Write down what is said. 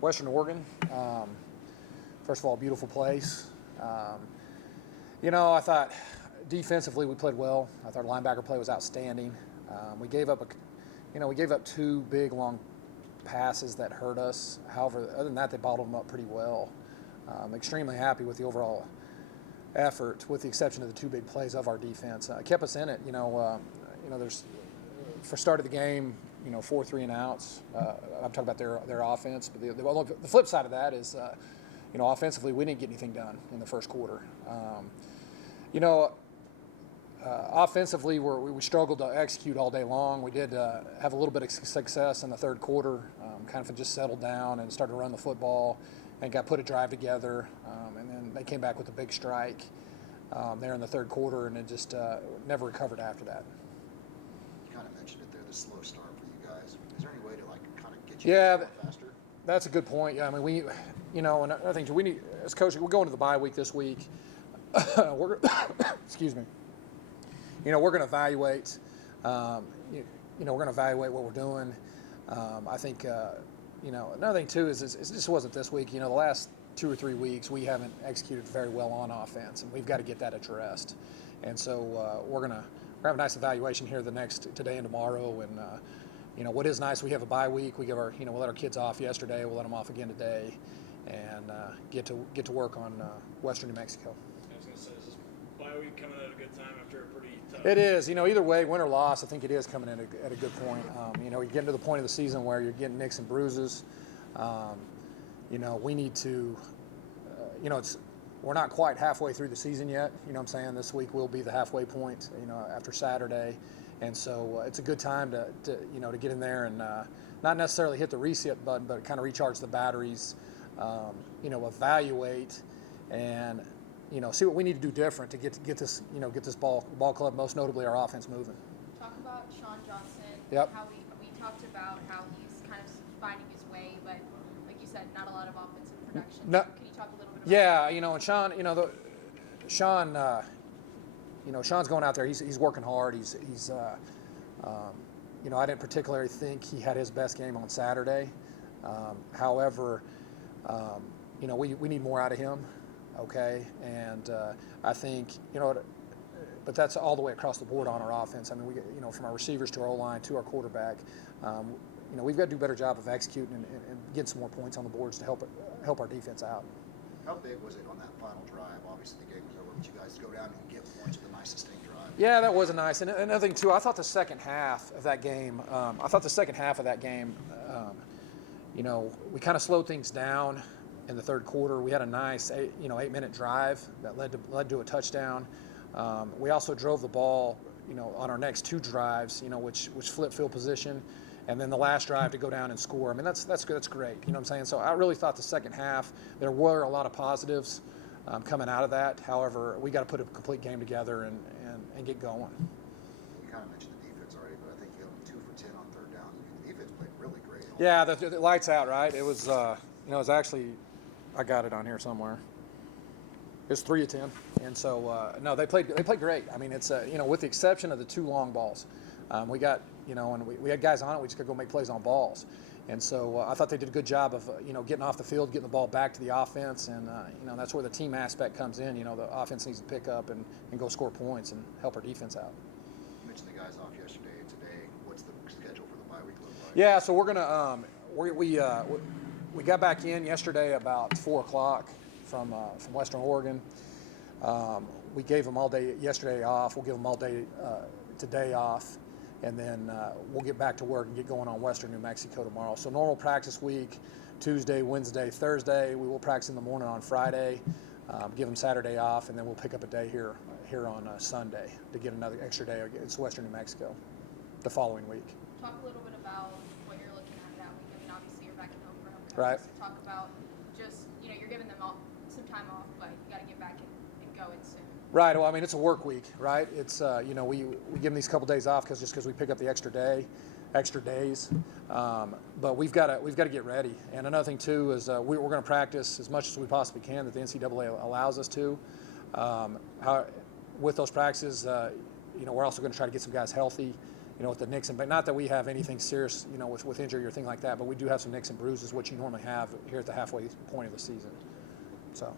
Western Oregon. First of all, beautiful place. I thought defensively we played well. I thought linebacker play was outstanding. We gave up two big long passes that hurt us. However, other than that, they bottled them up pretty well. I'm extremely happy with the overall effort, with the exception of the two big plays of our defense. Kept us in it. There's for start of the game, 4 3-and-outs. I'm talking about their offense, but the flip side of that is, offensively we didn't get anything done in the first quarter. Offensively, we struggled to execute all day long. We did have a little bit of success in the third quarter, kind of just settled down and started to run the football and got put a drive together. And then they came back with a big strike there in the third quarter, and it just never recovered after that. You kind of mentioned it there, the slow start for you guys. Is there any way to kind of get you faster? That's a good point. Yeah, I mean, and I think we need, as coaches, we're going to the bye week this week. Excuse me. We're going to evaluate. We're going to evaluate what we're doing. I think. Another thing too is it just wasn't this week. The last 2 or 3 weeks we haven't executed very well on offense, and we've got to get that addressed. And so we're gonna have a nice evaluation here today and tomorrow. And what is nice, we have a bye week. We give we'll let our kids off yesterday. We'll let them off again today, and get to work on Western New Mexico. I was gonna say, is this bye week coming at a good time after a pretty tough? It is. Either way, win or loss, I think it is coming in at a good point. You're getting to the point of the season where you're getting nicks and bruises. We need to. We're not quite halfway through the season yet. You know what I'm saying? This week will be the halfway point. After Saturday, and so it's a good time to get in there and not necessarily hit the reset button, but kind of recharge the batteries. Evaluate and. See what we need to do different to get this ball club, most notably our offense, moving. Talk about Sean Johnson. Yep. How we talked about how he's kind of finding his way, but like you said, not a lot of offensive production. No. Can you talk a little bit about that? And Sean, Sean's going out there. He's working hard. I didn't particularly think he had his best game on Saturday. However, we need more out of him. Okay, and I think but that's all the way across the board on our offense. I mean, we get from our receivers to our O-line to our quarterback. We've got to do a better job of executing and getting some more points on the boards to help our defense out. How big was it on that final drive? Obviously, the game was over, but you guys go down and get points with a nice sustained drive. Yeah, that was nice. And another thing too, I thought the second half of that game. We kind of slowed things down. In the third quarter, we had a nice 8-minute drive that led to a touchdown. We also drove the ball, on our next 2 drives, which flipped field position, and then the last drive to go down and score. I mean, that's good. That's great. You know what I'm saying? So I really thought the second half there were a lot of positives coming out of that. However, we got to put a complete game together and get going. You kind of mentioned the defense already, but I think you have 2 for 10 on third down. The defense played really great. Yeah, the lights out, right? It was it was actually. I got it on here somewhere. It's 3 of 10, and so no, they played great. I mean, it's with the exception of the 2 long balls, we got and we had guys on it. We just got to go make plays on balls, and so I thought they did a good job of getting off the field, getting the ball back to the offense, and that's where the team aspect comes in. The offense needs to pick up and go score points and help our defense out. You mentioned the guys off yesterday and today. What's the schedule for the bye week look like? Yeah, so we're gonna we got back in yesterday about 4 o'clock from Western Oregon. We gave them all day yesterday off. We'll give them all day today off, and then we'll get back to work and get going on Western New Mexico tomorrow. So normal practice week, Tuesday, Wednesday, Thursday. We will practice in the morning on Friday, give them Saturday off, and then we'll pick up a day here on Sunday to get another extra day against Western New Mexico the following week. Talk a little bit about what you're looking at that week. I mean, obviously you're back at home for homecoming. Right. So talk about just, you're giving them some time off, but you got to get back and going soon. Right. Well, I mean, it's a work week, right? It's we give them these couple days off because we pick up the extra days. But we've got to get ready. And another thing too is we're going to practice as much as we possibly can that the NCAA allows us to. With those practices, we're also going to try to get some guys healthy with the nicks and, but not that we have anything serious, with injury or thing like that, but we do have some nicks and bruises, which you normally have here at the halfway point of the season. So.